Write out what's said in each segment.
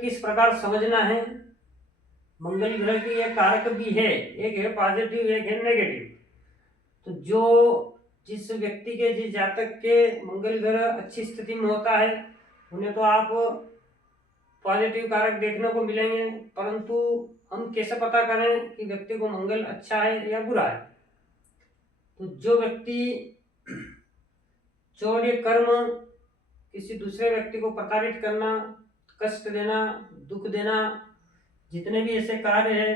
किस प्रकार समझना है। मंगल ग्रह की ये कारक भी है, एक है पॉजिटिव, एक है नेगेटिव। तो जिस व्यक्ति के, जिस जातक के मंगल ग्रह अच्छी स्थिति में होता है, उन्हें तो आप पॉजिटिव कारक देखने को मिलेंगे, परंतु हम कैसे पता करें कि व्यक्ति को मंगल अच्छा है या बुरा है। तो जो व्यक्ति चौर्य कर्म, किसी दूसरे व्यक्ति को प्रताड़ित करना, कष्ट देना, दुख देना, जितने भी ऐसे कार्य है,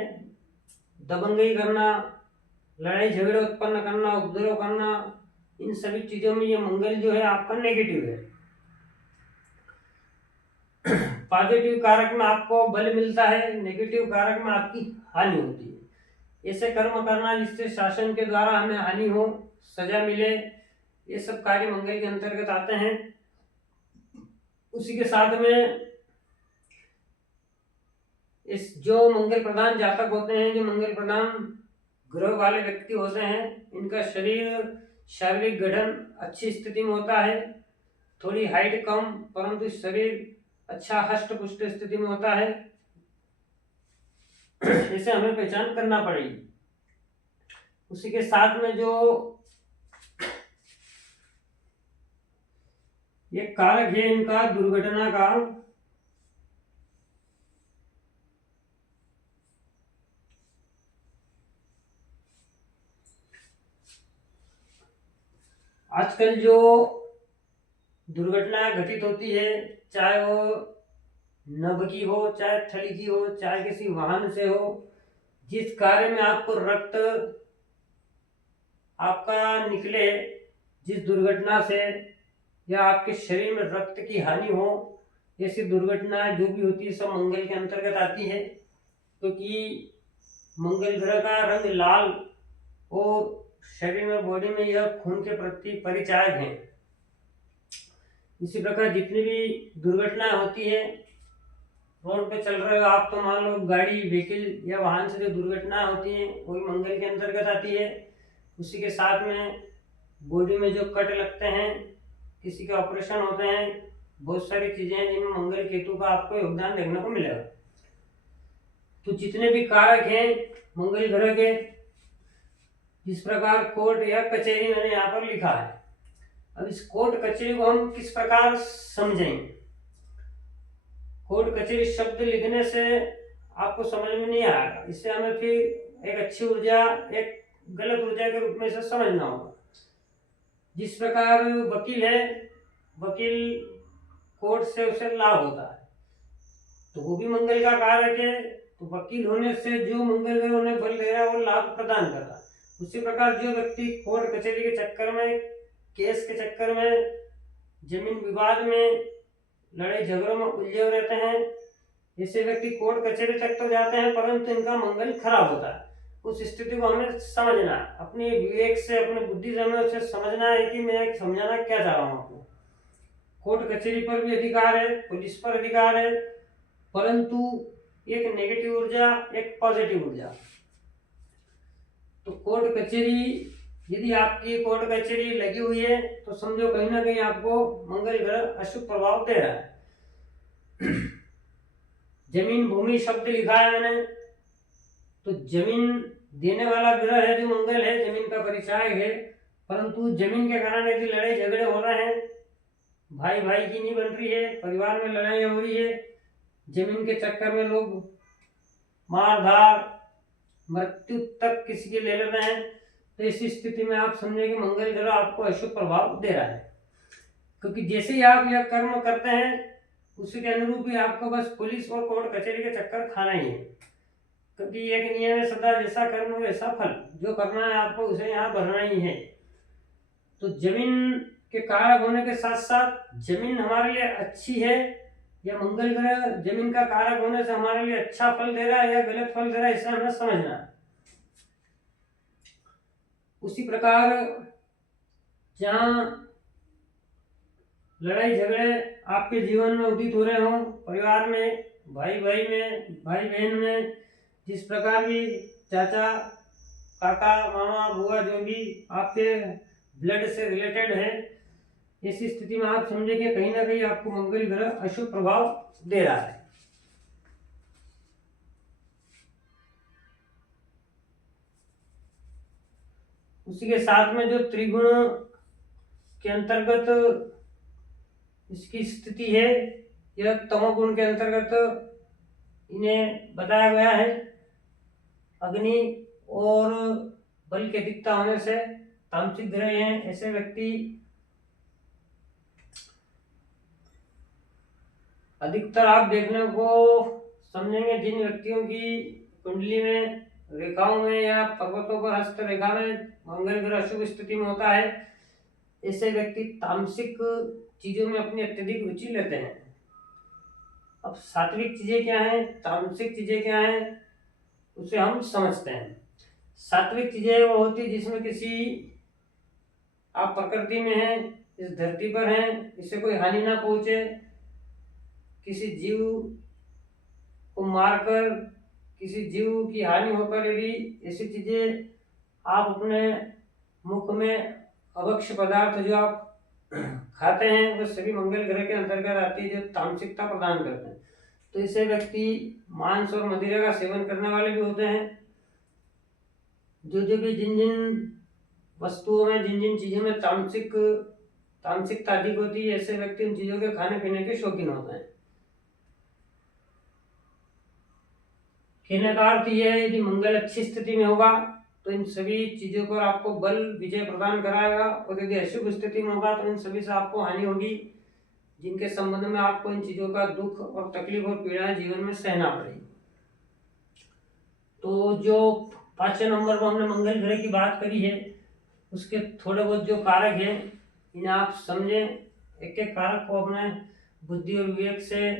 दबंगई करना, लड़ाई झगड़े उत्पन्न करना, उपद्रव करना, इन सभी चीजों में ये मंगल जो है आपका नेगेटिव है। पॉजिटिव कारक में आपको बल मिलता है, नेगेटिव कारक में आपकी हानि होती है। ऐसे कर्म करना जिससे शासन के द्वारा हमें हानि हो, सजा मिले, ये सब कार्य मंगल के अंतर्गत आते हैं। उसी के साथ में इस जो मंगल प्रधान जातक होते हैं, जो मंगल प्रधान ग्रह वाले व्यक्ति होते हैं, इनका शरीर शारीरिक गठन अच्छी स्थिति में होता है, थोड़ी हाइट कम परंतु शरीर अच्छा हष्ट पुष्ट स्थिति में होता है। इसे हमें पहचान करना पड़ेगी। उसी के साथ में जो ये कारक है इनका दुर्घटना का, आजकल जो दुर्घटना घटित होती है, चाहे वो नभ की हो, चाहे थली की हो, चाहे किसी वाहन से हो, जिस कार्य में आपको रक्त आपका निकले, जिस दुर्घटना से या आपके शरीर में रक्त की हानि हो, ऐसी दुर्घटना जो भी होती है सब मंगल के अंतर्गत आती है। क्योंकि मंगल ग्रह का रंग लाल और शरीर में, बॉडी में यह खून के प्रति परिचायक है। इसी प्रकार जितनी भी दुर्घटनाएं होती है, रोड पे चल रहे हो आप, तो मान लो गाड़ी, व्हीकल या वाहन से जो दुर्घटनाएं होती हैं वही मंगल के अंतर्गत आती है। उसी के साथ में बॉडी में जो कट लगते हैं, किसी के ऑपरेशन होते हैं, बहुत सारी चीजें हैं जिनमें मंगल केतु का आपको योगदान देखने को मिलेगा। तो जितने भी कारक हैं मंगल ग्रह के, जिस प्रकार कोर्ट या कचहरी मैंने यहाँ पर लिखा है, अब इस कोर्ट कचहरी को हम किस प्रकार समझेंगे। कोर्ट कचहरी शब्द लिखने से आपको समझ में नहीं आएगा, इससे हमें फिर एक अच्छी ऊर्जा, एक गलत ऊर्जा के रूप में इसे समझना होगा। जिस प्रकार वकील है, वकील कोर्ट से उसे लाभ होता है, तो वो भी मंगल का कारक है। तो वकील होने से जो मंगल ग्रह उन्हें बल दे रहा है वो लाभ प्रदान कर रहा है। उसी प्रकार जो व्यक्ति कोर्ट कचहरी के चक्कर में, केस के चक्कर में, जमीन विवाद में, लड़ाई झगड़ों में उलझे रहते हैं, ऐसे व्यक्ति कोर्ट कचहरी तक तो जाते हैं परंतु इनका मंगल खराब होता है। उस स्थिति को हमें समझना है, अपने विवेक से, अपने बुद्धि से हमें उसे समझना है कि मैं समझाना क्या चाह रहा हूँ आपको। कोर्ट कचहरी पर भी अधिकार है, पुलिस पर अधिकार है, परंतु एक नेगेटिव ऊर्जा, एक पॉजिटिव ऊर्जा। तो कोर्ट कचहरी, यदि आपकी कोर्ट कचहरी लगी हुई है तो समझो कहीं ना कहीं आपको मंगल ग्रह अशुभ प्रभाव दे रहा है। जमीन भूमि शब्द लिखा है मैंने, तो जमीन देने वाला ग्रह है जो मंगल है, जमीन का परिचायक है, परंतु जमीन के कारण यदि लड़ाई झगड़े हो रहे हैं, भाई भाई की नहीं बन रही है, परिवार में लड़ाई हो रही है, जमीन के चक्कर में लोग मार धार, मृत्यु तक किसी के ले लेते हैं, तो ऐसी स्थिति में आप समझे कि मंगल ग्रह आपको अशुभ प्रभाव दे रहा है। क्योंकि जैसे ही आप यह कर्म करते हैं उसी के अनुरूप ही आपको बस पुलिस और कोर्ट कचहरी के चक्कर खाना ही है। क्योंकि एक नियम है सदा, जैसा कर्म वैसा फल, जो करना है आपको उसे यहाँ भरना ही है। तो जमीन के कारक होने के साथ साथ जमीन हमारे लिए अच्छी है या मंगल ग्रह जमीन का कारक होने से हमारे लिए अच्छा फल दे रहा है या गलत फल दे रहा है, इसे हमें समझना है। उसी प्रकार जहाँ लड़ाई झगड़े आपके जीवन में उदित हो रहे हो, परिवार में, भाई भाई में, भाई बहन में, जिस प्रकार भी चाचा, काका, मामा, बुआ, जो भी आपके ब्लड से रिलेटेड है, ऐसी स्थिति में आप समझे कि कहीं ना कहीं आपको मंगल ग्रह अशुभ प्रभाव दे रहा है। उसी के साथ में जो त्रिगुण के अंतर्गत इसकी स्थिति है, यह तमोगुण के अंतर्गत इन्हें बताया गया है। अग्नि और बल की अधिकता होने से तामसिक ग्रह हैं। ऐसे व्यक्ति अधिकतर आप देखने को समझेंगे जिन व्यक्तियों की कुंडली में रेखाओं में या पर्वतों पर हस्त रेखा में मंगल ग्रह अशुभ स्थिति में होता है, ऐसे व्यक्ति तामसिक चीजों में अपनी अत्यधिक रुचि लेते हैं। अब सात्विक चीजें क्या हैं, तामसिक चीजें क्या हैं, उसे हम समझते हैं। सात्विक चीजें वो होती जिसमें किसी आप प्रकृति में हैं, इस धरती पर हैं, इससे कोई हानि ना पहुंचे, किसी जीव को मारकर किसी जीव की हानि होकर भी ऐसी चीजें आप अपने मुख में अभक्ष्य पदार्थ जो आप खाते हैं वो सभी मंगल ग्रह के अंतर्गत आती है, जो तामसिकता प्रदान करते हैं। तो इससे व्यक्ति मांस और मदिरा का सेवन करने वाले भी होते हैं। जो भी जिन जिन वस्तुओं में जिन जिन चीजों में तामसिकता अधिक होती है, ऐसे व्यक्ति उन चीजों के खाने पीने के शौकीन होते हैं। कहने का अर्थ यह है, यदि मंगल अच्छी स्थिति में होगा तो इन सभी चीजों पर आपको बल विजय प्रदान कराएगा, और यदि अशुभ स्थिति में होगा तो इन सभी से आपको हानि होगी, जिनके संबंध में आपको इन चीजों का दुख और तकलीफ और पीड़ाएं जीवन में सहना पड़ेगी। तो जो 5वें नंबर पर हमने मंगल ग्रह की बात करी है, उसके थोड़े बहुत जो कारक हैं इन्हें आप समझें। एक एक कारक को अपने बुद्धि और विवेक से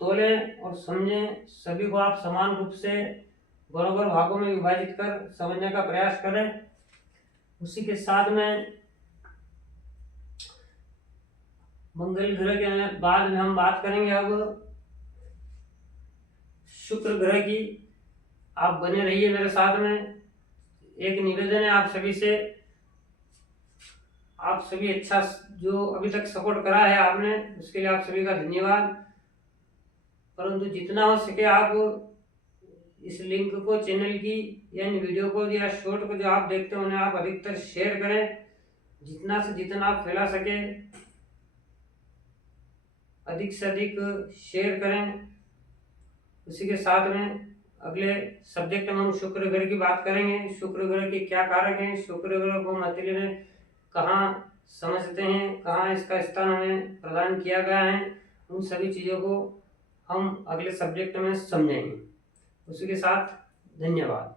तोलें और समझें। सभी को आप समान रूप से बराबर भागों में विभाजित कर समझने का प्रयास करें। उसी के साथ में मंगल ग्रह के बाद में हम बात करेंगे अब शुक्र ग्रह की। आप बने रहिए मेरे साथ में। एक निवेदन है आप सभी से, आप सभी अच्छा जो अभी तक सपोर्ट करा है आपने, उसके लिए आप सभी का धन्यवाद। परंतु जितना हो सके आप इस लिंक को, चैनल की या इन वीडियो को या शॉर्ट को जो आप देखते हो उन्हें आप अधिकतर शेयर करें। जितना से जितना आप फैला सके अधिक से अधिक शेयर करें। उसी के साथ में अगले सब्जेक्ट में हम शुक्र ग्रह की बात करेंगे। शुक्र ग्रह के क्या कारक हैं, शुक्र ग्रह को मतली में कहाँ समझते हैं, कहाँ इसका स्थान हमें प्रदान किया गया है, उन सभी चीज़ों को हम अगले सब्जेक्ट में समझेंगे। उसी के साथ धन्यवाद।